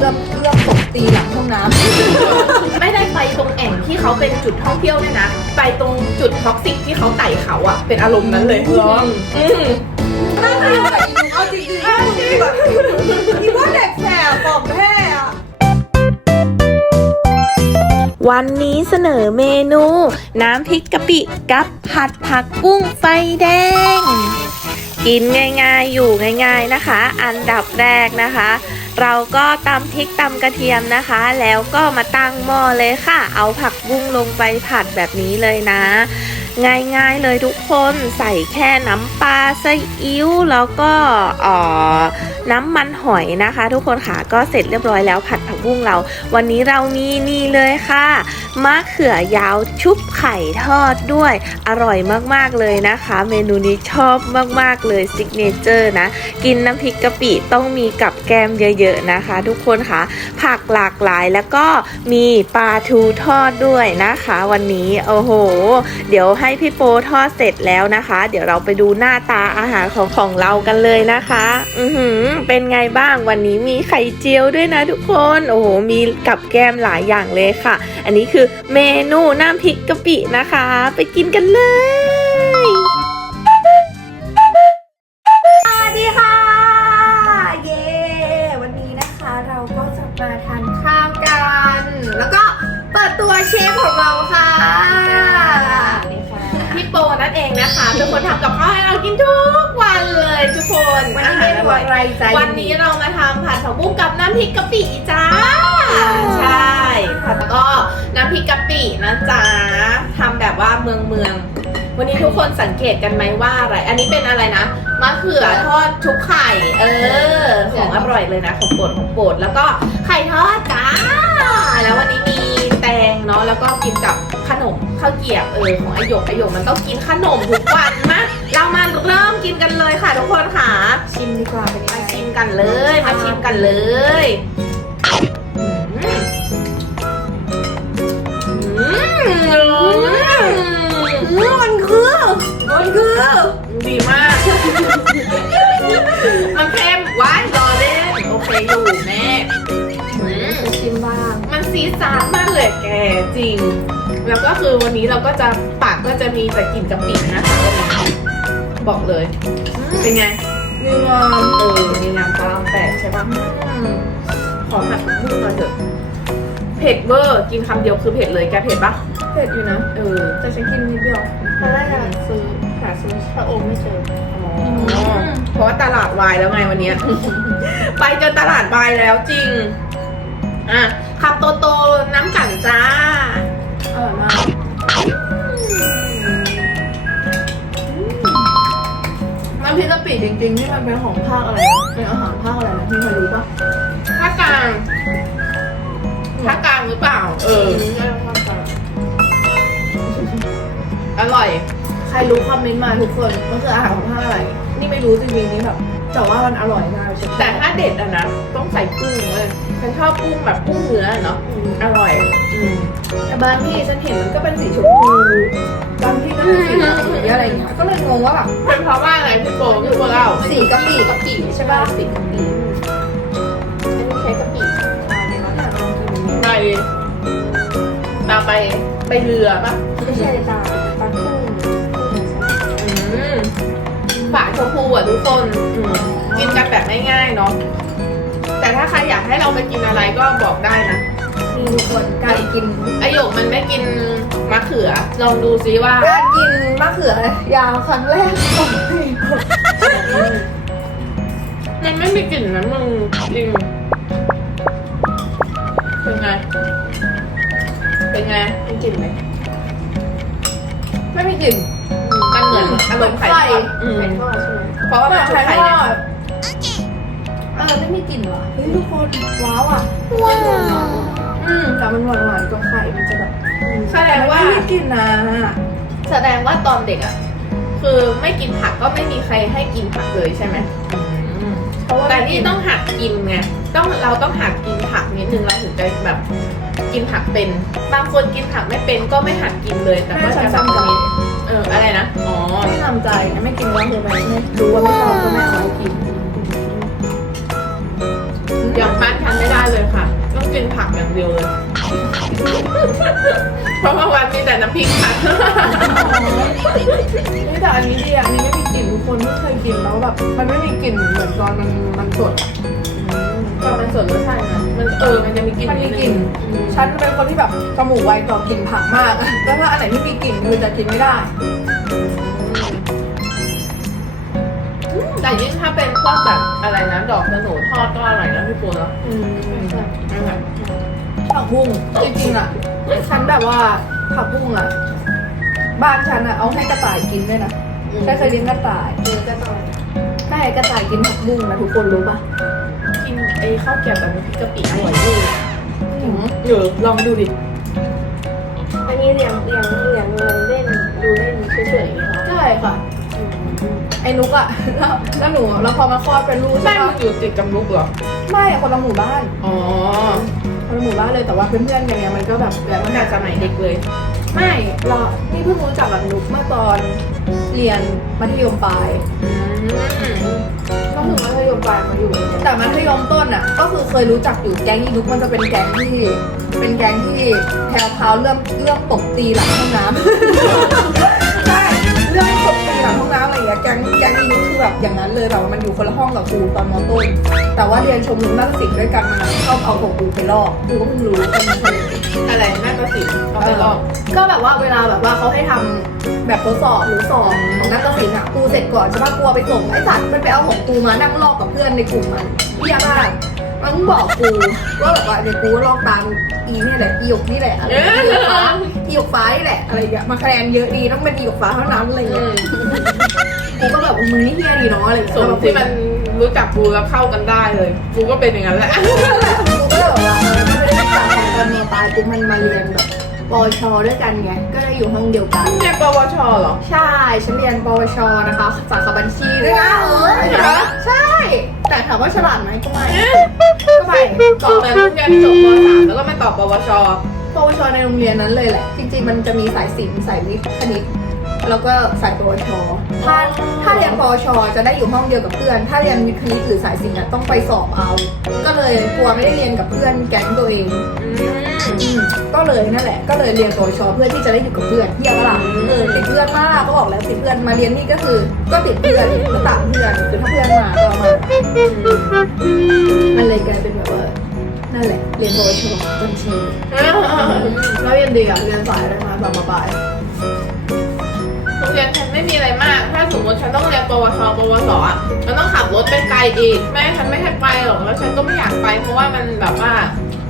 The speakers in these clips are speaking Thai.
แพลวพราวเลือกเลือกตบตีหลังห้องน้ำไม่ได้ไปตรงแอ่งที่เขาเป็นจุดท่องเที่ยวเนี่ยนะ ไปตรงจุดท็อกซิกที่เขาไต่เขาอะเป็นอารมณ์นั้นเลยเหรออืมน่าจะอยู่กับอีนุเอาจริงๆแบบอีว่าเด็กแสบบอกแม่อะ วันนี้เสนอเมนู น้ำพริกกะปิกับผัดผักบุ้งไฟแดง กินง่ายๆอยู่ง่ายๆนะคะ อันดับแรกนะคะ เราก็ตำพริกตำกระเทียมนะคะ แล้วก็มาตั้งหม้อเลยค่ะ เอาผักบุ้งลงไปผัดแบบนี้เลยนะ ง่ายๆเลยทุกคนใส่แค่น้ำปลาซีอิ๊วแล้วก็อ่อ น้ำมันหอยนะคะ ทุกคนค่ะก็เสร็จเรียบร้อยแล้วผัดผักบุ้งเรา วันนี้เรามีนี่เลยค่ะมะเขือยาวชุบไข่ทอดด้วยอร่อยมากๆเลยนะคะ เมนูนี้ชอบมากๆเลยซิกเนเจอร์นะ กินน้ำพริกกะปิต้องมีกับแกมเยอะๆนะคะ ทุกคนค่ะ ผักหลากหลายแล้วก็มีปลาทูทอดด้วยนะคะ วันนี้โอ้โห เดี๋ยวให้พี่โปทอดเสร็จแล้วนะคะ เดี๋ยวเราไปดูหน้าตาอาหารของของเรากันเลยนะคะ อือหือเป็นไงบ้างวันนี้มีไข่เจียวด้วยนะทุกคน โอ้โห มีกับแกมหลายอย่างเลยค่ะ อันนี้คือเมนูน้ำพริกกะปินะคะ ไปกินกันเลย นูอะไรจ๊ะวันนี้เรามาทำผัดผักบุ้งกับน้ำพริกกะปิจ้า ใช่แล้วก็น้ำพริกกะปินะจ๊ะทำแบบว่าเมืองเมืองๆวันนี้ทุกคนสังเกตกันไหมว่าอะไร อันนี้เป็นอะไรนะมะเขือทอดชุบไข่ เออ ของอร่อยเลยนะ ของโปรดของโปรดแล้วก็ไข่ทอดจ้า แล้ววันนี้มีแตงเนาะแล้วก็กินกับขนมข้าวเกรียบเออของไอหยกไอหยกมันต้องกินขนมทุกวันนะ เรามาเริ่มกินกันเลยค่ะทุกคนค่ะ ชิมดีกว่าเป็นยังมาไงชิมกันเลย มาชิมกันเลยอืมอืมมันคือมันคือดีมาก มันเค็มหวานรอเล่นโอเคอยู่แม่อืมชิมบ้าง มันซีดซาร์มากเลยแกจริง แล้วก็คือวันนี้เราก็จะปากก็จะมีแต่กลิ่นกะปินะคะวันนี้ บอกเลย เป็นไงมีงามเออมีน้ำตาลแตกใช่ปะอืมขอผัดผักบุ้งหน่อยเถอะเผ็ดเวอร์กินคำเดียวคือเผ็ดเลยแกเผ็ดปะเผ็ดอยู่นะเออแต่ฉันกินนิดเดียวตอนแรกอะซื้อหาซื้อชะอมไม่เจอเพราะว่าตลาดวายแล้วไงวันเนี้ยไปเจอตลาดวายแล้วจริง อะคำโตโตๆน้ำกันจ้าอร่อยมาก น้ำพริกกะปิจริงๆนี่มันเป็นของภาคอะไรนะเป็นอาหารภาคอะไรนะพี่เคยรู้ปะภาคกลางภาคกลางหรือเปล่า เออใช่ภาคกลางอร่อย ใครรู้คอมเมนต์มาทุกคนมันคืออาหารของภาคอะไร นี่ไม่รู้จริงๆนี่แบบแต่ว่ามันอร่อยมากเลยแต่ถ้าเด็ดอะนะต้องใส่กุ้งเลยฉันชอบกุ้งแบบกุ้งเนื้อเนาะอร่อยอืมแต่บางที่ฉันเห็นมันก็เป็นสีชมพู บางที่ก็เป็นสีเหลืองสีอะไรอย่างเงี้ยก็เลยงงว่าแบบเป็นเพราะว่าอะไรพี่โปพี่โปเล่าสีกะปิกะปิใช่ป่ะสีกะปิฉันไม่ใช้กะปิเดี๋ยวเราอยากลองกินอันนี้ไปตามไปไปเรือปะไม่ใช่ตาตาคู่อืมฝาชมพูอะทุกคนอืมกินกันแบบง่ายๆเนาะแต่ถ้าใครอยากให้เราไปกินอะไรก็บอกได้นะ มีทุกคนการกินไอหยกมันไม่กินมะเขือ ลองดูซิว่า การกินมะเขือยาวครั้งแรกของชีวิตมันไม่มีกลิ่นนะมึงจริงเป็นไง เป็นไงมีกลิ่นไหมไม่มีกลิ่นมันเหมือนอารมณ์ไข่ทอดอืมไข่ทอดใช่ไหมเพราะว่ามันชุบไข่เนี่ยเออไม่มีกลิ่นว่ะเฮ้ยทุกคนว้าวอะว้าว อืมแต่มันหวานหวานๆกว่าไข่มันจะแบบแสดงว่า ไม่มีกลิ่นนะแสดงว่าตอนเด็กอะ คือไม่กินผักก็ไม่มีใครให้กินผักเลยใช่ไหมอืมใช่เพราะว่าแต่นี่ต้องหัดกินไงต้องเราต้องหัดกินผักนิดนึงเราถึงจะแบบกินผักเป็น บางคนกินผักไม่เป็นก็ไม่หัดกินเลย แต่ก็จะแบบมีเอออะไรนะอ๋อไม่ทำใจไม่กินก็คือไม่รู้ว่าไม่ชอบก็ไม่เอาไว้กินอย่างบ้านฉันไม่ได้เลยค่ะ ต้องกินผักอย่างเดียวเลย เพราะว่าวันมีแต่น้ำพริกค่ะนี่แต่อันนี้ดีอะอันนี้ไม่มีกลิ่นทุกคนไม่เคยกินแล้วแบบมันไม่มีกลิ่นเหมือนตอนมันมันสดตอนมันสดรสชาตินะมันเออมันจะมีกลิ่นมันมีดกลิ่นอืมฉันเป็นคนที่แบบจมูกไวต่อกลิ่นผักมาก แล้วถ้าอันไหนที่มีกลิ่นคือจะกินไม่ได้ แต่ยิ่งถ้าเป็นพวกแบบอะไรนะดอกสโหนูทอดก็อร่อยนะพี่ปูเนาะอืมนั่นแหละผักบุ้งจริงๆอะฉันแบบว่าผักบุ้งอะ บ้านฉันอะเอาให้กระต่ายกินด้วยนะฉันเคยเลี้ยงกระต่ายเออก็ต้องแม่ให้กระต่ายกินผักบุ้งนะทุกคนรู้ปะกินไอ้ข้าวแกงแบบน้ำพริกกะปิอร่อยด้วยอืมเออลองดูดิอันนี้เลี้ยงเลี้ยงเลี้ยงเงินเล่นดูเล่นเฉยๆเหรอใช่ค่ะ ไอ้นุกอะแล้วแล้วหนูแล้วพอมาคลอดเป็นลูกใช่บ้านปะมันอยู่ติดกับลุกเหรอ ไม่อะคนละหมู่บ้านอ๋อคนละหมู่บ้านเลยแต่ว่าเพื่อนๆกันเนี่ยมันก็แบบแบบตั้งแต่สมัยเด็กเลย ไม่เรานี่เพิ่งรู้จักกับนุกเมื่อตอนเรียนมัธยมปลาย อืมก็ถึงมัธยมปลายมาอยู่แต่มัธยมต้นอะก็คือเคยรู้จักอยู่แก๊งอีนุกมันจะเป็นแก๊งที่ เป็นแก๊งที่แพรวพราวเรื่องเรื่องตบตีหลังห้องน้ำ แก๊งแก๊งอีนุกคือแบบอย่างนั้นเลยแบบว่ามันอยู่คนละห้องกับครูตอนมต้น แต่ว่าเรียนชมรมนาฏศิลป์ด้วยกันมาชอบเอาของครูไปลอกครูก็เพิ่งรู้ว่ามันอะไรแม่ประสิเอาไปลอก ก็แบบว่าเวลาแบบว่าเขาให้ทำแบบทดสอบหรือสอบของนักศิลป์อะครูเสร็จก่อนใช่ปะกลัวไปส่งไอ้สัตว์มันไปเอาของกูมานั่งลอกกับเพื่อนในกลุ่มมันเฮียมากมันบอกกูว่าแบบว่าเดี๋ยวกูลอกตามอีนี่แหละอีหยกนี่แหละอะไรอีหยกฟ้าอีหยกฟ้านี่แหละอะไรอย่างเงี้ยมาคะแนนเยอะดีต้องเป็นอีหยกฟ้าเท่านั้นอะไรอืเงี้ย กูก็แบบมึงนี่เฮียดีเนาะอะไรอย่างสเงี้ยมที่มันรู้จักกูแล้วเข้ากันได้เลย กูก็เป็นอย่างนั้นแหละ กูก็เลยแบบว่าเออไม่ได้ตั้งใจตอนมปลายกูมันมาเรียนแบบปวชด้วยกันไงก็ได้อยู่ห้องเดียวกัน เรียนปวชเหรอ ใช่ ฉันเรียนปวชนะคะ สาขาบัญชีด้วยนะเออเหรอ ใช่ แต่ถามว่าฉลาดไหมก็ไม่ก็ไม่ต่อไปเรียนจบมสามแล้วก็มาต่อปวช ปวชในโรงเรียนนั้นเลยแหละ จริง ๆ มันจะมีสายศิลป์สายวิทย์คณิต แล้วก็สายปวช ถ้าถ้าเรียนปวช จะได้อยู่ห้องเดียวกับเพื่อน ถ้าเรียนวิทย์คณิตหรือสายศิลป์อะต้องไปสอบเอา ก็เลยกลัวไม่ได้เรียนกับเพื่อนแก๊งตัวเองอืมก็เลยนั่นแหละ ก็เลยเรียนปวช เพื่อที่จะได้อยู่กับเพื่อนเที่ยวหลังเออติดเพื่อนมากก็บอกแล้วติดเพื่อนมาเรียนนี่ก็คือ ก็ติดเพื่อนก็ตามเพื่อนคือถ้าเพื่อนมาก็มา มันเลยกลายเป็นแบบว่านั่นแหละ เรียนปวชบัญชีแล้วเรียนดีอะเรียนสายอะไรมาตอนมาปลายโรงเรียนฉันไม่มีอะไรมาก ถ้าสมมติฉันต้องเรียนปวช ปวสอะมันต้องขับรถไปไกลอีก แม่ฉันไม่ให้ไปหรอกแล้วฉันก็ไม่อยากไปเพราะว่ามันแบบว่า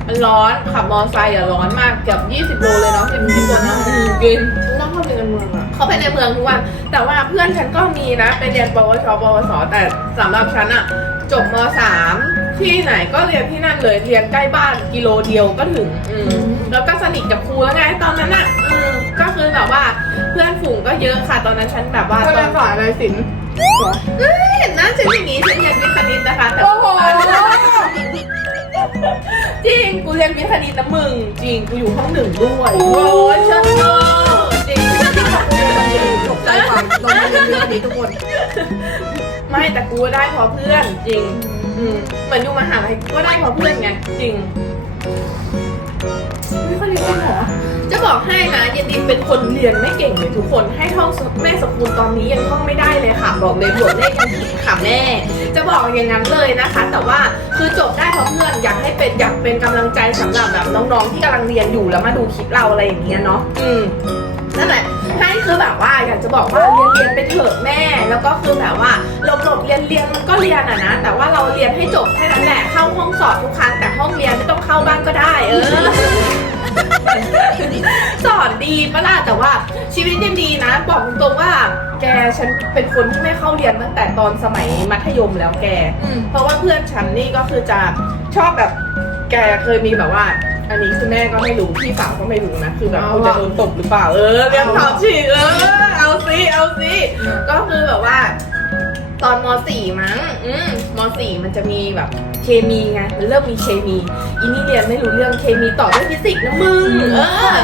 มันร้อนขับมอเตอร์ไซค์อะร้อนมากเกือบ20 โลเลยเนาะที่ที่บนเนาะอืมกินต้องเข้าไปในเมืองอะเขาไปในเมืองทุกวันแต่ว่าเพื่อนฉันก็มีนะไปเรียนปวช ปวส แต่สำหรับฉันอะจบมสามที่ไหนก็เรียนที่นั่นเลยเรียนใกล้บ้านกิโลเดียวก็ถึงอืมแล้วก็สนิทกับครูแล้วไงตอนนั้นอะอืมก็ คือแบบว่าเพื่อนฝูงก็เยอะค่ะ ตอนนั้นฉันแบบว่าก็ตเรีอยนนสายอะไรศิลป์เห็นหน้าฉันอย่างนี้ฉันเรียนวิทย์คณิตนะคะแต่โอ้โหจริง กูเรียนวิทย์คณิตนะมึง จริง กูอยู่ห้องหนึ่งด้วย โอ้ยฉันโง่จริงตกใจกว่าลงมาเรียนเรื่องนี้ทุกคน ไม่แต่กูได้เพราะเพื่อน จริง อืมเหมือนอยู่มหาลัยกูก็ได้เพราะเพื่อนไง จริง ไม่ค่อยเรียนจริงเหรอ จะบอกให้นะยินดีเป็นคนเรียนไม่เก่งเลยทุกคนให้ท่องแม่สกุลตอนนี้ยังท่องไม่ได้เลยค่ะบอกเลยบวกเลขยังผิดค่ะแม่ จะบอกอย่างนั้นเลยนะคะ แต่ว่าคือจบได้เพราะเพื่อนอยากให้เป็นอยากเป็นกำลังใจสำหรับแบบน้องๆที่กำลังเรียนอยู่แล้วมาดูคลิปเราอะไรอย่างเงี้ยเนาะอืมนั่นแหละให้คือแบบว่าอยากจะบอกว่าเรียนเรียนไปเถอะแม่ แล้วก็คือแบบว่าหลบหลบเรียนเรียนมันก็เรียนอะนะ แต่ว่าเราเรียนให้จบแค่นั้นแหละเข้าห้องสอบทุกครั้งแต่ห้องเรียนไม่ต้องเข้าบ้านก็ได้ เออ ดีปะล่ะแต่ว่าชีวิตยังดีนะ บอกตรงๆว่าแกฉันเป็นคนที่ไม่เข้าเรียนตั้งแต่ตอนสมัยมัธยมแล้วแก อืม เพราะว่าเพื่อนฉันนี่ก็คือจะชอบแบบ แกเคยมีแบบว่า อันนี้คือแม่ก็ไม่รู้พี่สาวก็ไม่รู้นะคือแบบกูจะโดนตบหรือเปล่าเออเรียกถามฉีกเออเอาซิเอาซิ ก็คือแบบว่า ตอนม .4 มั้งอืมม .4 มันจะมีแบบเคมีไงมันเริ่มมีเคมีอีนี่เรียนไม่รู้เรื่องเคมีต่อด้วยฟิสิกส์นะมึงเออ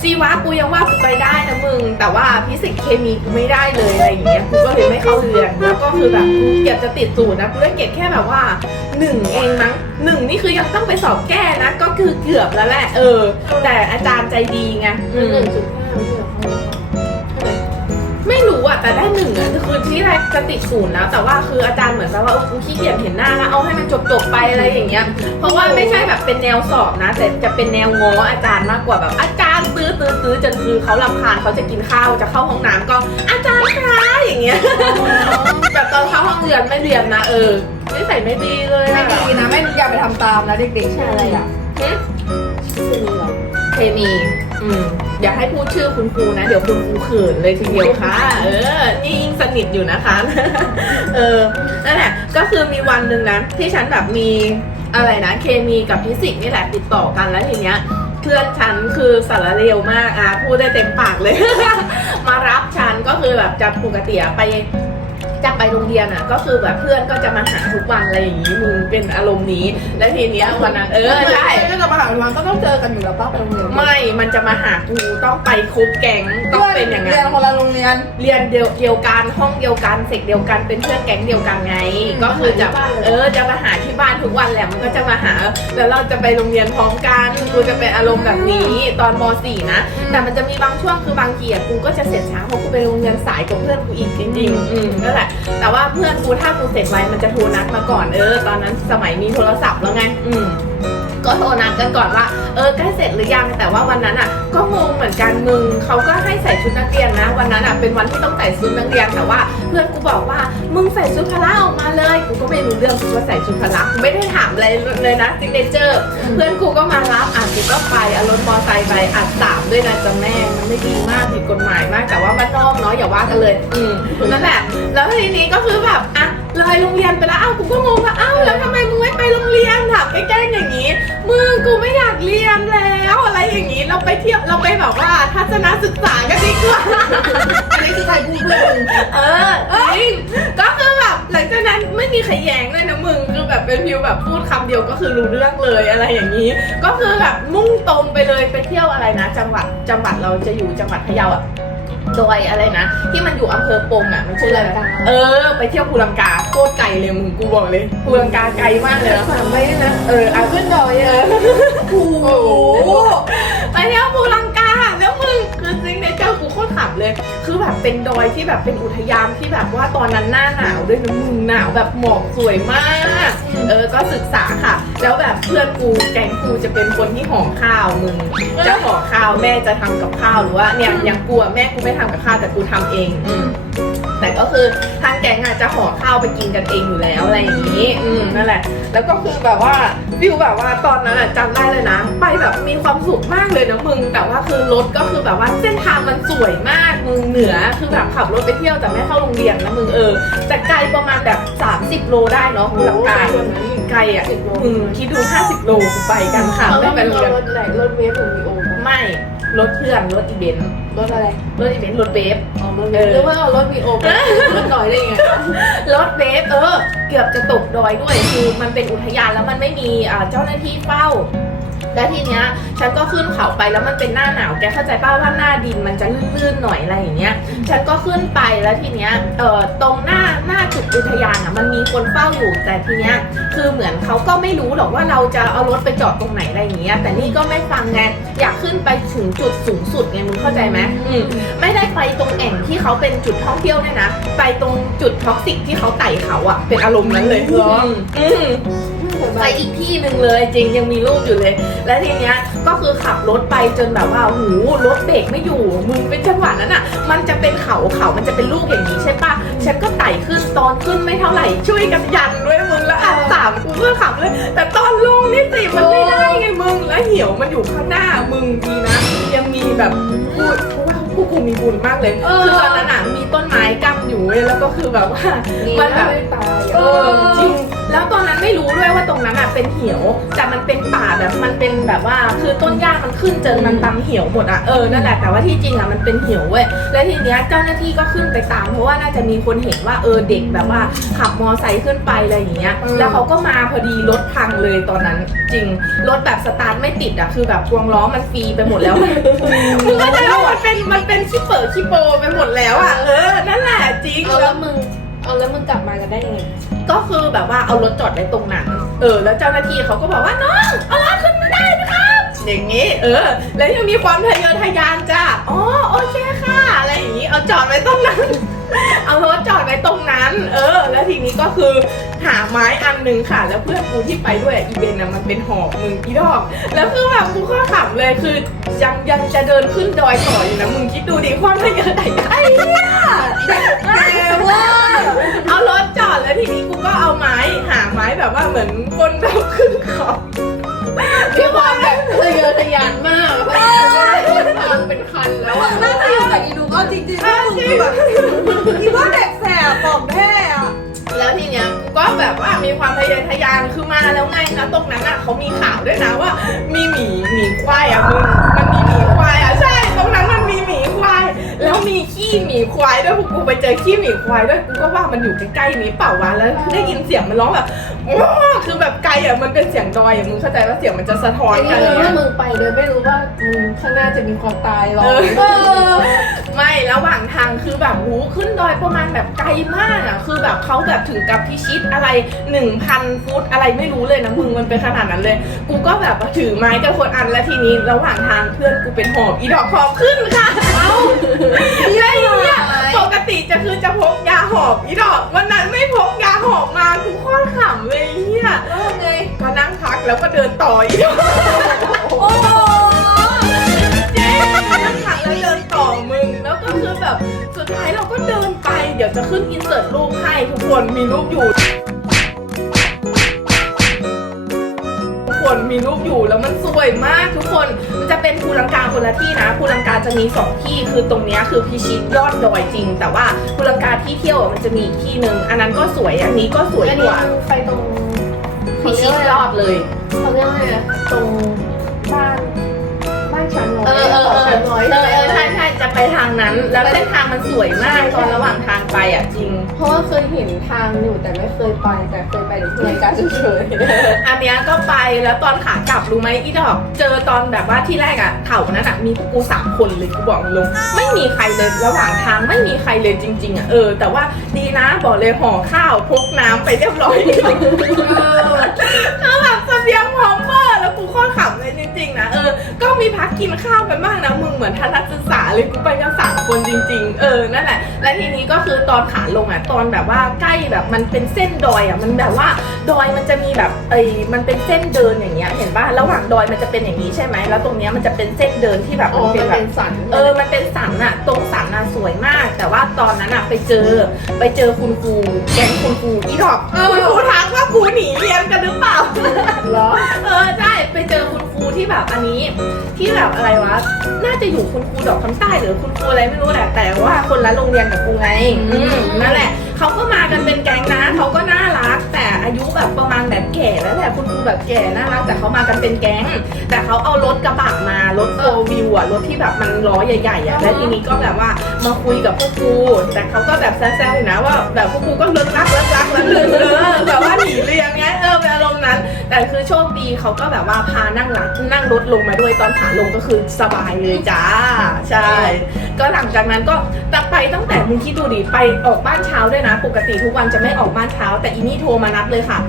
ซีวะกูยังว่ากูไปได้นะมึง แต่ว่าฟิสิกส์เคมีกูไม่ได้เลยอะไรอย่างเงี้ยกูก็เลยไม่เข้าเรียนแล้วก็คือแบบกูเกือบจะติดศูนย์นะกูได้เกรดแค่แบบว่าหนึ่งเองมั้งหนึ่งนี่คือยังต้องไปสอบแก้นะ ก็คือเกือบแล้วแหละเออ แต่อาจารย์ใจดีไงอืมหนึ่งจุดห้า ไม่รู้อะแต่ได้หนึ่งอะคือที่แรกจะติดศูนย์แล้ว แต่ว่าคืออาจารย์เหมือนแบบว่าเออกูขี้เกียจเห็นหน้าแล้วเอาให้มันจบจบๆไปอะไรอย่างเงี้ย เพราะว่าไม่ใช่แบบเป็นแนวสอบนะ แต่จะเป็นแนวง้ออาจารย์มากกว่าแบบ อาจารย์ตื้อตื้อตื้อจนคือเขาลำคาญเขาจะกินข้าวจะเข้าห้องน้ำก็ อาจารย์คะอย่างเงี้ยแบบตอนเข้าห้องเรียนไม่เรียนนะเออนิสัยไม่ดีเลยไม่อะ ดีนะไม่อย่าไปทำตามนะเด็กๆใช่อะไรอะหึสี่เหรอเคมี อืมอย่าให้พูดชื่อคุณครูนะ เดี๋ยวคุณครูเขินเลยทีเดียวค่ะ เออ นี่ยิ่งสนิทอยู่นะคะ เออ นั่นแหละ ก็คือมีวันหนึ่งนะ ที่ฉันแบบมีอะไรนะ เคมีกับฟิสิกส์นี่แหละติดต่อกันแล้วทีเนี้ยเพื่อนฉันคือสารเลวมากอะพูดได้เต็มปากเลย มารับฉันก็คือแบบจะปกติไป จะไปโรงเรียนอะ ก็คือแบบเพื่อนก็จะมาหาทุกวันอะไรอย่างนี้มึงเป็นอารมณ์นี้ แล้วทีเนี้ยวันนั้นเออใช่ ก็จะมาหาวันก็ต้องเจอกันอยู่แล้วป้าไปโรงเรียนไม่ มันจะมาหากูต้องไปครบแก๊งต้องเป็นอย่างเรียนั้นนคนละโรงเรียน เรียนเดียวเดียวกันห้องเดียวกันเสกเดียวกันเป็นเพื่อนแก๊งเดียวกันไง ก็คือจะเออจะมาหาที่บ้านทุกวันแหละมันก็จะมาหา แล้วเราจะไปโรงเรียนพร้อมกันกูจะเป็นอารมณ์แบบนี้ตอนม .4 นะ แต่มันจะมีบางช่วงคือบางทีอะกูก็จะเสร็จช้าเพราะกูไปโรงเรียนสายกับเพื่อนกูอีกจริงๆอืมนั่นแหละแต่ว่าเพื่อนกูถ้ากูเสร็จไวมันจะโทรนัดมาก่อนเออ ตอนนั้นสมัยมีโทรศัพท์แล้วไงอืมก็โทรนัดกันก่อนว่าเออใกล้เสร็จหรือยังแต่ว่าวันนั้นอะ ก็งงเหมือนกันมึงเขาก็ให้ใส่ชุดนักเรียนนะ วันนั้นอะเป็นวันที่ต้องใส่ชุดนักเรียนแต่ว่า เพื่อนกูบอกว่ามึงใส่ชุดพละออกมาเลยกูก็ไม่รู้เรื่องกูว่าใส่ชุดพละกูไม่ได้ถามอะไรเลยนะซิกเนเจอร์เพื่อนกูก็มารับอะกูก็ไปเอารถมอไซค์ไปอัดสามด้วยนะจ๊ะแม่มันไม่ดีมากผิดกฎหมายมากแต่ว่ามันนอกเนาะอย่าว่ากันเลย อืมนั่นแหละแล้วทีนี้ก็คือแบบอะ เลยโรงเรียนไปแล้วอ้าวกูก็งงว่าอ้าวแล้วทำไมมึงไม่ไปโรงเรียนถามไปแกล้งอย่างนี้มึงกูไม่อยากเรียนแล้วอะไรอย่างนี้เราไปเที่ยวเราไปแบบว่าทัศนศึกษากันดีกว่าอันนี้คือใครพูดเพื่อนมึงเออจริงก็คือแบบหลังจากนั้นไม่มีใครแย้งเลยนะมึงคือแบบเป็นฟิวแบบพูดคำเดียวก็คือรู้เรื่องเลยอะไรอย่างนี้ ก็คือแบบมุ่งตรงไปเลยไปเที่ยวอะไรนะ จังหวัดจังหวัดเราจะอยู่จังหวัดพะเยาอะ ดอยอะไรนะ ที่มันอยู่อำเภอปงอะมันชื่ออะไรนะเออ ไปเที่ยวภูลังกาโคตรไกลเลยมึงกูบอกเลยภูลังกาไกลมากเลยนะสามใบนะเอออะขึ้นดอยเออะอโอ้โหไปเที่ยว คือแบบเป็นดอยที่แบบเป็นอุทยานที่แบบว่าตอนนั้นหน้าหนาวด้วยนะมึงหนาวแบบหมอกสวยมาก เออก็ศึกษาค่ะ แล้วแบบเพื่อนกูแก๊งกูจะเป็นคนที่ห่อข้าวมึงจะห่อข้าวแม่จะทำกับข้าวหรือว่าเนี่ยอย่างกูอะแม่กูไม่ทำกับข้าวแต่กูทำเองอืมแต่ก็คือทางแก๊งอาจจะห่อข้าวไปกินกันเองอยู่แล้วอะไรอย่างนี้ อืมนั่นแหละ แล้วก็คือแบบว่า วิวแบบว่าตอนนั้นอะจำได้เลยนะ ไปแบบมีความสุขมากเลยนะมึง แต่ว่าคือรถก็คือแบบว่าเส้นทางมันสวยมากมึงเหนือคือแบบขับรถไปเที่ยวแต่ไม่เข้าโรงเรียนนะมึงเออแต่ไกลประมาณแบบ 30 โลได้เนาะหลังกายไกลอะมึงคิดดู 50 โลกูไปกันค่ะเขาไม่ต้องไปเป็นโรงเรียนรถไหนรถเวฟหรือมีโอมไม่ รถเพื่อนรถอีเบนซ์รถอะไรรถอีเบนซ์รถเบฟ อ๋อรถเวฟหรือว่าเอารถมีโอมขึ้นดอยได้ยังไงรถเบฟเออ เกือบจะตกดอยด้วย คือมันเป็นอุทยานแล้วมันไม่มีอ่าเจ้าหน้าที่เฝ้า แล้วทีเนี้ยฉันก็ขึ้นเขาไปแล้วมันเป็นหน้าหนาวแกเข้าใจป้าว่าหน้าดินมันจะลื่นๆหน่อยอะไรอย่างเงี้ยฉันก็ขึ้นไปแล้วทีเนี้ยเอ่อตรงหน้าหน้าจุดอุทยานอะมันมีคนเฝ้าอยู่แต่ทีเนี้ยคือเหมือนเขาก็ไม่รู้หรอกว่าเราจะเอารถไปจอดตรงไหนอะไรอย่างเงี้ยแต่นี่ก็ไม่ฟังไงอยากขึ้นไปถึงจุดสูงสุดไงมึงเข้าใจไหมอืมไม่ได้ไปตรงแอ่งที่เขาเป็นจุดท่องเที่ยวเนี่ยนะ ไปตรงจุดท็อกซิกที่เขาไต่เขาอะเป็นอารมณ์นั้นเลยเหรอมอืม ไปอีกที่หนึ่งเลยจริงยังมีรูปอยู่เลย และทีเนี้ยก็คือขับรถไปจนแบบว่าหูรถเบรกไม่อยู่มึงเป็นจังหวะนั้นอะมันจะเป็นเขาเขามันจะเป็นลูกอย่างนี้ใช่ปะฉันก็ไต่ขึ้นตอนขึ้นไม่เท่าไหร่ช่วยกันยันด้วยมึงแล้วอันสามกูก็ขับเลย แต่ตอนลงนี่สิมันไม่ได้ไงมึงแล้วเหี่ยวมันอยู่ข้างหน้ามึงดีนะ ยังมีแบบพูดเพราะว่าพวกกูมีบุญมากเลยเออคือตอนนั้นอะมีต้นไม้กั้นอยู่เว้ยแล้วก็คือแบบว่ามันแบบไม่ตายเออจริง แแล้วตอนนั้นไม่รู้ด้วยว่าตรงนั้นอะเป็นเหี่ยวแต่มันเป็นป่าแบบมันเป็นแบบว่าคือต้นหญ้ามันขึ้นจนมันตำเหี่ยวหมดอะเออนั่นแหละแต่ว่าที่จริงอะมันเป็นเหี่ยวเว้ยแล้วทีเนี้ยเจ้าหน้าที่ก็ขึ้นไปตาม เพราะว่าน่าจะมีคนเห็นว่าเออเด็กแบบว่าขับมอไซค์ขึ้นไปอะไรอย่างเงี้ยอืมแล้วเขาก็มาพอดีรถพังเลยตอนนั้นจริงรถแบบสตาร์ทไม่ติดอะคือแบบพวงล้อมันฟรีไปหมดแล้ว มึงก็จะว่ามันเป็นมันเป็นชิปเปอร์ชิปโปไปหมดแล้วอะเออนั่นแหละจริง เอาแล้แล้ววมึง เอาแล้วมึงกลับมากันได้ยังไง ก็คือแบบว่าเอารถจอดไว้ตรงนั้น เออ แล้วเจ้าหน้าที่เขาก็บอกว่าน้องเอารถขึ้นมาได้นะครับ อย่างงี้ เออ แล้วยังมีความทะเยอทะยานจ้าอ๋อโอเคค่ะ อะไรอย่างงี้ เอาจอดไว้ตรงนั้น เอารถจอดไว้ตรงนั้น เออ แล้วทีนี้ก็คือหาไม้อันหนึ่งค่ะ แล้วเพื่อนกูที่ไปด้วยอีเบนน่ะมันเป็นหอบมึงอีดอก แล้วคือแบบกูก็ขำเลยคือยังยังจะเดินขึ้นดอยต่ออยู่นะมึงคิดดูดิความทะเยอทะยานไอ้เนี่ยแต่ว่าเอารถจอดแล้วทีนี้กูก็เอาไม้หาไม้แบบว่าเหมือนคนแบบขึ้นเขา มีความแบบทะเยอทะยานมากเพราะว่าคนทางเป็นคันแล้วอะน่าจะอยู่กับอีดูก็จริงๆว่ามึงคือแบบคิดว่าเด็กแสบบอกแม่อะ แล้วทีเนี้ยกูก็แบบว่ามีความทะเยอทะยานคือมาแล้วไงนะตรงนั้นอะเขามีข่าวด้วยนะว่า มีหมีหมีควายอะมึงมันมีหมีควายอะใช่ตรงนั้นมันมีหมีควาย แล้วมีขี้หมีควายด้วยกูไปเจอขี้หมีควายด้วยกูก็ว่ามันอยู่ใกล้ๆนี้เปล่าวะแล้วได้ยินเสียงมันร้องแบบ โอ้คือแบบไกลอะมันเป็นเสียงดอยอะมึงเข้าใจว่าเสียงมันจะสะท้อนอันนี้กันเลยเนี่ว่ายมึงไปโดยไม่รู้ว่ามึงข้างหน้าจะมีความตายรอเออเออไม่ระหว่างทางคือแบบหูขึ้นดอยประมาณแบบไกลมากอะคือแบบเขาแบบถึงกับพิชิตอะไร1,000ฟุตอะไรไม่รู้เลยนะมึงมันเป็นขนาดนั้นเลย กูก็แบบถือไม้กันคนอันแล้วทีนี้ ระหว่างทางเพื่อนกูเป็นหอบอีดอกหอบขึ้นค่ะเอ้าไอ้เนี่ยปก ติจะคือจะพกยาหอบอีดอกวันนั้นไม่พกยาหอบมากูโคตรขำเลยเฮียแล้วทำไงก็นั่งพักแล้วก็เดินต่ออีดอกโอ้โหเจ๊นั่งพักแล้วเดินต่อมึงแล้วก็คือแบบสุดท้ายเราก็เดินไป เดี๋ยวจะขึ้นอินเสิร์ตรูปให้ทุกคนมีรูปอยู่ทุกคนมีรูปอยู่แล้วมันสวยมากทุกคนมัน จะเป็นภูลังกาคนละที่นะภูลังกาจะมีสองที่คือตรงเนี้ยคือพิชิตยอดดอยจริง แต่ว่าภูลังกาที่เที่ยวอะมันจะมีอีกที่หนึ่งอันนั้นก็สวยอันนี้ก็สวยอันกนี้ว่ามึงไปตรงพิชิตยอดเลยเขาเรียกว่าไงอะตรง เออเออเออชั้นร้อยเออเออใช่ใช่จะไปทางนั้น แล้วเส้นทางมันสวยมากตอนระหว่างทางไปอะจริง เพราะว่าเคยเห็นทางอยู่แต่ไม่เคยไปแต่เคยไปในที่รายการเฉยอันเนี้ยก็ไปแล้วตอนขากลับรู้ไหมอีดอก เจอตอนแบบว่าที่แรกอะเข่านั้นอะมีพวกกูสามคนเลยกูบอกลง ไม่มีใครเลยระหว่างทางไม่มีใครเลยจริง ๆอะเออ แต่ว่าดีนะบอกเลยห่อข้าวพกน้ำไปเรียบร้อยคือแบบเสบียงพร้อมเมอร์แล้วกู โคตรขำเลยจริงๆนะเออ ก็มีพักกินข้าวกันบ้างนะมึงเหมือนทัศนศึกษาเลยกูไปกันสามคนจริง ๆ เออนั่นแหละ และทีนี้ก็คือตอนขาลงอะตอนแบบว่าใกล้แบบมันเป็นเส้นดอยอะมันแบบว่าดอยมันจะมีแบบเอ้ยมันเป็นเส้นเดินอย่างเงี้ยเห็นป่ะระหว่างดอยมันจะเป็นอย่างนี้ใช่ไหมแล้วตรงเนี้ยมันจะเป็นเส้นเดินที่แบบๆอ๋อมันเป็นมันแบบเป็นสันเออมันเป็น ต่ว่าตอนนั้นอะไปเจอไปเจอคุณครูแก๊งคุณครูอีดอกคุณครูทักว่าครูหนีเรียนกันหรือเปล่าเหรอเออใช่ไปเจอคุณครูที่แบบอันนี้ ที่แบบอะไรวะน่าจะอยู่คุณครูดอกคำใต้หรือคุณครูอะไรไม่รู้แหละแต่ว่าคนละโรงเรียนกับกูไงอืมนั่นแหละเขาก็มากันเป็นแก๊งนะเขาก็น่ารักแต่ อายุแบบประมาณแบบแก่แล้วแหละคุณครูแบบแก่น่ารักแต่เขามากันเป็นแก๊ง แต่เขาเอารถกระบะมารถโฟวิวอะรถที่แบบมันล้อใหญ่ๆอะแล้วทีนี้ก็แบบว่ามาคุยกับพวกครูแต่เขาก็แบบแซวๆอยู่นะว่าแบบพวกครูก็เลิกรักเลิกรักแล้วเลิกเออแบบว่าหนีเรียนไง นอารมณ์นั้น แต่คือโชคดีเขาก็แบบว่าพานั่งหลังนั่งรถลงมาด้วยตอนขาลงก็คือสบายเลยจ้า ใช่ ก็หลังจากนั้นก็ตัไปตั้งแต่มึงคิดดูดิไปออกบ้านเช้าด้วยนะ ปกติทุกวันจะไม่ออกบ้านเช้า แต่อีนี่โทรมานัดเลยค่ะ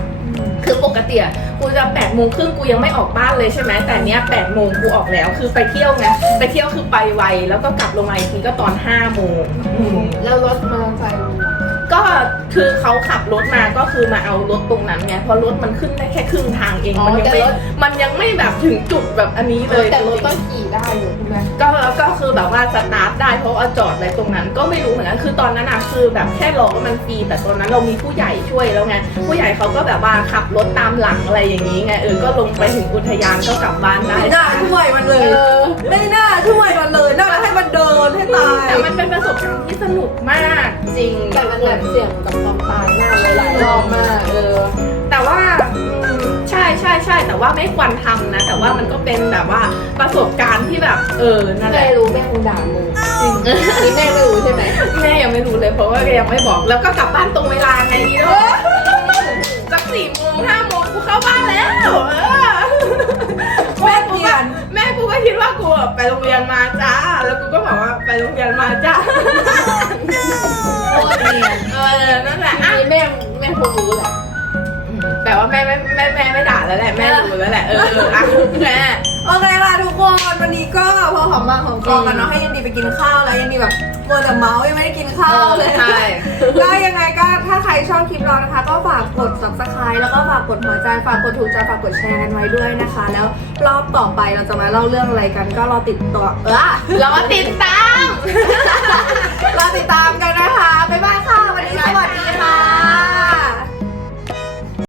คือปกติอะกูจะแปดโมงครึ่งกูยังไม่ออกบ้านเลยใช่ไหมแต่เนี้ยแปดโมงกูออกแล้ว คือไปเที่ยวไงไปเที่ยวคือไปไวแล้วก็กลับลงมาอีกทีก็ตอนห้าโมงอืมแล้วรถมอเตอร์ไซค์มึงอะ ก็คือเขาขับรถมาก็คือมาเอารถตรงนั้นไงเพราะรถมันขึ้นได้แค่ครึ่งทางเองมันยังไม่มันยังไม่แบบถึงจุดแบบอันนี้เลยแต่รถจก็ริงๆขี่ได้อยู่ใช่ไหม ก็ก็คือแบบว่าสตาร์ทได้เพราะว่าจอดไว้ตรงนั้น ก็ไม่รู้เหมือนกันคือตอนนั้นอะคือแบบแค่ล้อมันฟรีแต่ตอนนั้นเรามีผู้ใหญ่ช่วยแล้วไงผู้ใหญ่เขาก็แบบว่าขับรถตามหลังอะไรอย่างนี้ไงเออก็ลงไปถึงอุทยานก็กลับบ้านได้ ไม่น่าช่วยมันเลย เออ ไม่น่าช่วยมันเลยน่าจะให้มันเดินให้ตายแต่มันเป็นประสบการณ์ที่สนุกมากจริงแต่มันแบบเสี่ยงกับคลองตายมากเลยหลายรอบมากเออ แต่ว่าอืมใช่ใช่ใช่แต่ว่าไม่ควรทำนะ แต่ว่ามันก็เป็นแบบว่าประสบการณ์ที่แบบ เออนั่นแหแม่ละรู้แม่คงด่ามึงจริงนี่แม่ไม่รู้ใช่ไหมแม่ยังไม่รู้เลยเพราะว่ายังไม่บอก แล้วก็กลับบ้านตรงเวลาไงนี่เนาะสักสี่โมงห้าโมงกูเข้าบ้านแล้วเออแม่กูก็แม่กูก็คิดว่ากูอะไปโรงเรียนมาจ้า แต่ว่าแม่ไม่แม่แม่ไม่ด่าแล้วแหละแม่รู้แล้วแหละเออเอออะแม่โอเคค่ะทุกคนวันนี้ก็พอหอมมาหอมคอกันเนาะให้ยันดีไปกินข้าวแล้วยันดีแบบมัวแต่เมาส์ยังไม่ได้กินข้าวเลยใช่ก็ยังไงก็ถ้าใครชอบคลิปเรานะคะ ก็ฝากกด subscribe แล้วก็ฝากกดหัวใจฝากกดถูกใจฝากกดแชร์กันไว้ด้วยนะคะ แล้วรอบต่อไปเราจะมาเล่าเรื่องอะไรกัน ก็รอติดต่อเออเรามาติดตาม รอติดตามกันนะคะบ๊ายบายค่ะ